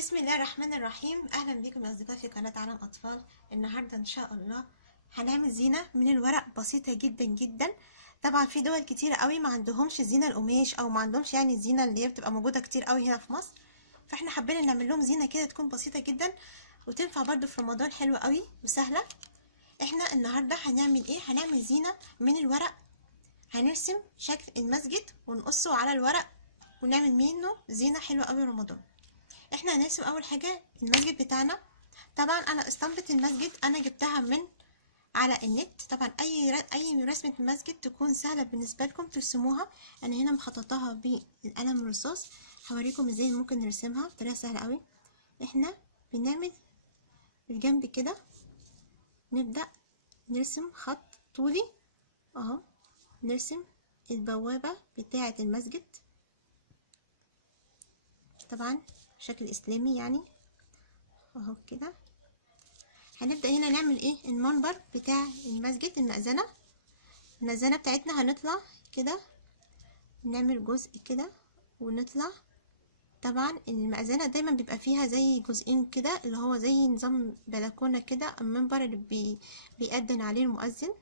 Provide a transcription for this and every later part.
بسم الله الرحمن الرحيم. اهلا بكم يا اصدقائي في قناه عالم اطفال. النهارده ان شاء الله هنعمل زينه من الورق بسيطه جدا جدا. طبعا في دول كتير قوي ما عندهمش الزينه القماش او ما عندهمش يعني الزينه اللي هي بتبقى موجوده كتير قوي هنا في مصر، فاحنا حابين نعمل لهم زينه كده تكون بسيطه جدا وتنفع برضو في رمضان، حلوه قوي وسهله. احنا النهارده هنعمل ايه؟ هنعمل زينه من الورق. هنرسم شكل المسجد ونقصه على الورق ونعمل منه زينه حلوه قوي رمضان. احنا هنرسم اول حاجه المسجد بتاعنا. طبعا انا اسطمبة المسجد انا جبتها من على النت. طبعا اي رسمه مسجد تكون سهله بالنسبه لكم ترسموها. انا هنا مخططاها بالقلم الرصاص، هوريكم ازاي ممكن نرسمها بطريقه سهله قوي. احنا بنعمل الجنب كده، نبدا نرسم خط طولي اهو، نرسم البوابه بتاعه المسجد طبعا شكل اسلامي يعني اهو كده. هنبدأ هنا نعمل ايه؟ المنبر بتاع المسجد، المأذنة بتاعتنا. هنطلع كده نعمل جزء كده ونطلع. طبعا المأذنة دايما بيبقى فيها زي جزئين كده، اللي هو زي نظام بلكونة كده، المنبر اللي بيأذن عليه المؤذن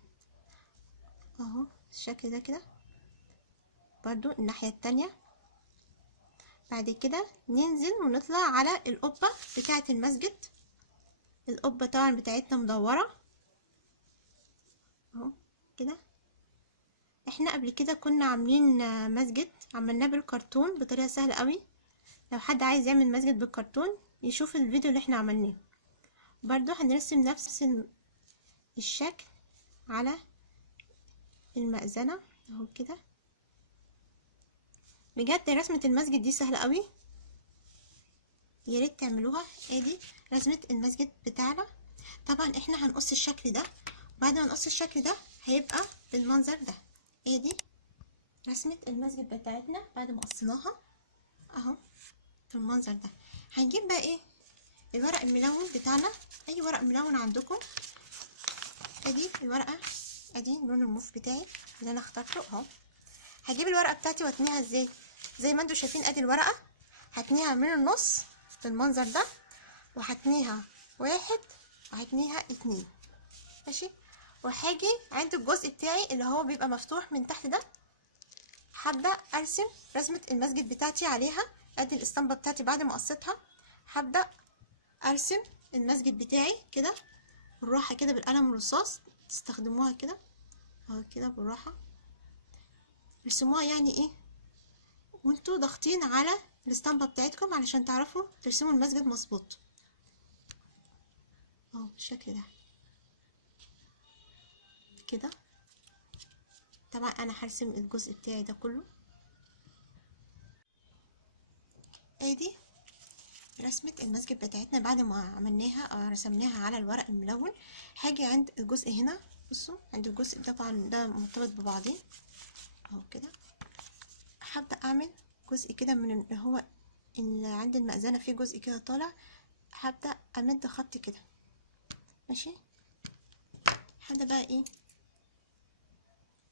اهو الشكل ده كده. برضو الناحية التانية. بعد كده ننزل ونطلع على القبة بتاعة المسجد. القبة طبعا بتاعتنا مدورة اهو كده. احنا قبل كده كنا عاملين مسجد عملناه بالكرتون بطريقة سهلة قوي. لو حد عايز يعمل مسجد بالكرتون يشوف الفيديو اللي احنا عملناه. برضو هنرسم نفس الشكل على المأذنة اهو كده. بجد رسمة المسجد دي سهلة قوي، ياريت تعملوها. ادي رسمة المسجد بتاعنا. طبعا احنا هنقص الشكل ده، بعد ما نقص الشكل ده هيبقى بالمنظر ده. ادي رسمة المسجد بتاعتنا بعد ما قصيناها اهو في المنظر ده. هنجيب بقى ايه؟ الورق الملون بتاعنا، اي ورق ملون عندكم. ادي الورقه، ادي لون الموف بتاعي اللي انا اخترته اهو. هجيب الورقه بتاعتي واتنيها ازاي؟ زي ما انتم شايفين ادي الورقه، هتنيها من النص بالمنظر ده، وهتنيها واحد وهتنيها اتنين ماشي. وهاجي عند الجزء بتاعي اللي هو بيبقى مفتوح من تحت ده، هبدا ارسم رسمه المسجد بتاعتي عليها. ادي الاسطمبه بتاعتي بعد ما قصيتها، هبدا ارسم المسجد بتاعي كده بالراحه كده بالقلم الرصاص. تستخدموها كده اهو كده بالراحه، ارسموها يعني ايه وانتوا ضاغطين على الاسطمبه بتاعتكم علشان تعرفوا ترسموا المسجد مظبوط اهو بالشكل ده كده. طبعا انا هرسم الجزء بتاعي ده كله. ادي رسمة المسجد بتاعتنا بعد ما عملناها او رسمناها على الورق الملون. هاجي عند الجزء هنا، بصوا عند الجزء ده طبعا ده مرتبط ببعضيه اهو كده. هبدأ اعمل جزء كده من اللي هو اللي عند المأذنة، فيه جزء كده طالع. هبدأ امد خط كده ماشي. هبدأ بقى ايه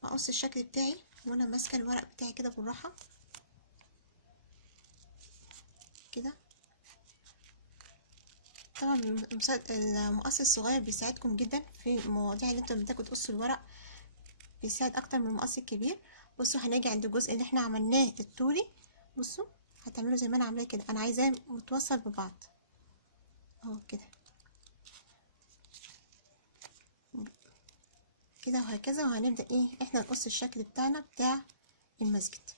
اقص الشكل بتاعي وانا ماسكة الورق بتاعي كده بالراحة كده. طبعا المقص الصغير بيساعدكم جدا في المواضيع اللي انتوا بتاخدوا تقصوا الورق، بيساعد اكتر من المقص الكبير. بصوا هنيجي عند الجزء اللي احنا عملناه الطولي، بصوا هتعملوا زي ما انا عاملاه كده. انا عايزاه متوصل ببعض اهو كده كده وهكذا. وهنبدأ ايه احنا نقص الشكل بتاعنا بتاع المسجد.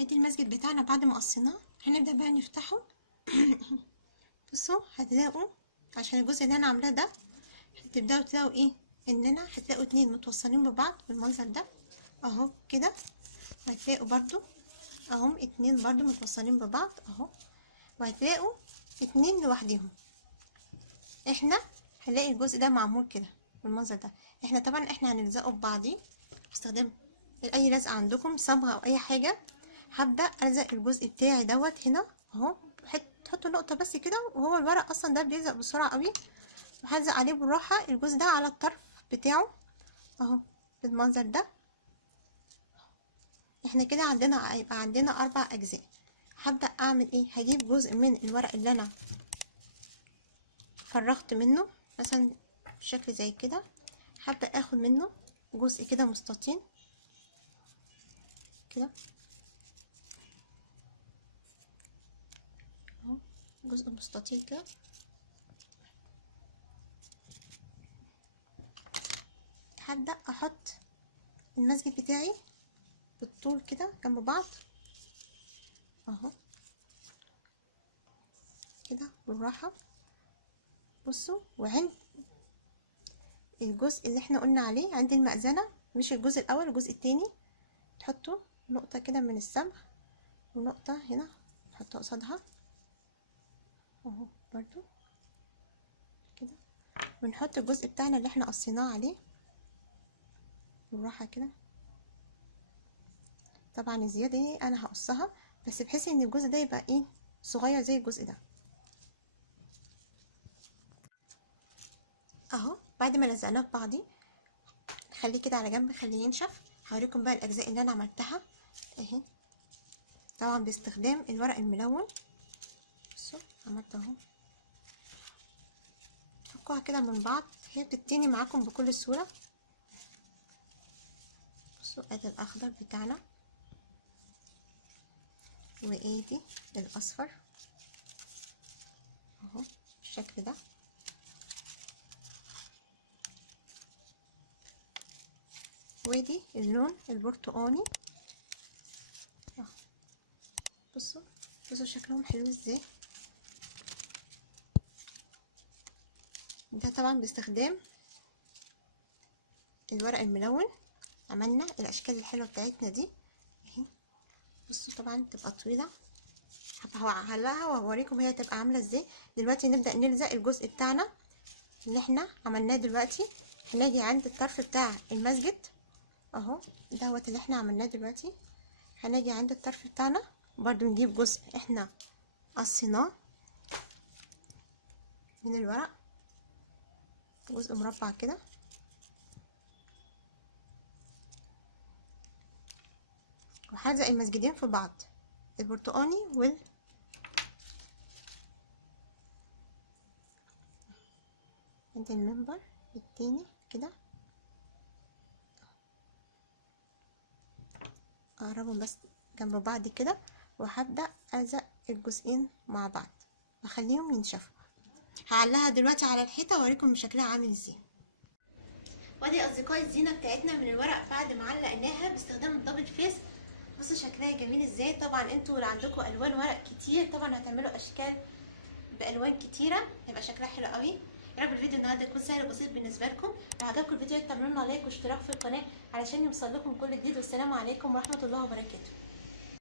ادي المسجد بتاعنا بعد ما قصيناه، هنبدأ بقى نفتحه. بصوا هتلاقوا عشان الجزء اللي انا عاملاه ده هتبدأوا تلاقوا ايه، اننا هتلاقوا اتنين متوصلين ببعض بالمنظر ده اهو كده. وهتلاقوا برضو اهم اتنين برضو متوصلين ببعض اهو. وهتلاقوا اتنين لوحديهم. احنا هنلاقي الجزء ده معمول كده بالمنظر ده. احنا طبعا هنلزقه ببعضيه باستخدام اي لزقه عندكم، صبغه او اي حاجه. هبدا الزق الجزء بتاعي دوت هنا اهو، تحطوا نقطه بس كده، وهو الورق اصلا ده بيلزق بسرعه قوي، وهلزق عليه بالراحه الجزء ده على الطرف بتاعه اهو بالمنظر ده. احنا كده عندنا هيبقى عندنا 4 اجزاء. هبدا اعمل ايه؟ هجيب جزء من الورق اللي انا فرغت منه مثلا بشكل زي كده، هبدا اخد منه جزء كده مستطيل كده اهو، جزء مستطيل كده. هبدا احط المسجد بتاعي بالطول كده جنب بعض اهو كده بالراحه. بصوا، وعند الجزء اللي احنا قلنا عليه عند المأذنة، مش الجزء الاول، الجزء التاني، تحطوا نقطة كده من الصبغ ونقطة هنا نحطها قصادها اهو برضو كده، ونحط الجزء بتاعنا اللي احنا قصيناه عليه بالراحة كده. طبعا الزيادة دي انا هقصها بس بحيث ان الجزء ده يبقى ايه صغير زي الجزء ده اهو. بعد ما لزقناه ببعضيه خليه كده على جنب، خليه ينشف. هوريكم بقى الاجزاء اللي انا عملتها اهي، طبعا باستخدام الورق الملون. بصوا عملت اهو، فكوها كده من بعض، هي بتتني معاكم بكل سهوله. بصوا ادي الاخضر بتاعنا، وادي الاصفر اهو بالشكل ده، وادي اللون البرتقاني اهو. بصوا شكلهم حلو ازاي. ده طبعا باستخدام الورق الملون عملنا الاشكال الحلوه بتاعتنا دي اهي. بصوا طبعا تبقى طويله، هعلقها وهوريكم هي تبقى عامله ازاي. دلوقتي نبدا نلزق الجزء بتاعنا اللي احنا عملناه دلوقتي. هنيجي عند الطرف بتاع المسجد اهو دوت اللي احنا عملناه دلوقتي، هنيجي عند الطرف بتاعنا برضو نجيب جزء احنا قصيناه من الورق، جزء مربع كده، وهلزق المسجدين في بعض، البرتقاني عند المنبر التاني كده، اقربهم بس جنب بعض كده، وهبدأ الزق الجزئين مع بعض واخليهم ينشفوا. هعلقها دلوقتي على الحيطه واوريكم شكلها عامل ازاي. وادي اصدقائي الزينه بتاعتنا من الورق بعد ما علقناها باستخدام الدبل فيس. بصوا شكلها جميل ازاي. طبعا انتوا اللي عندكم الوان ورق كتير طبعا هتعملوا اشكال بالوان كتيره، هيبقى شكلها حلو قوي. يا رب الفيديو النهارده يكون سهل وبسيط بالنسبه لكم. لو عجبكم الفيديو تعملوا لنا لايك واشتراك في القناه علشان يوصل لكم كل جديد. والسلام عليكم ورحمه الله وبركاته.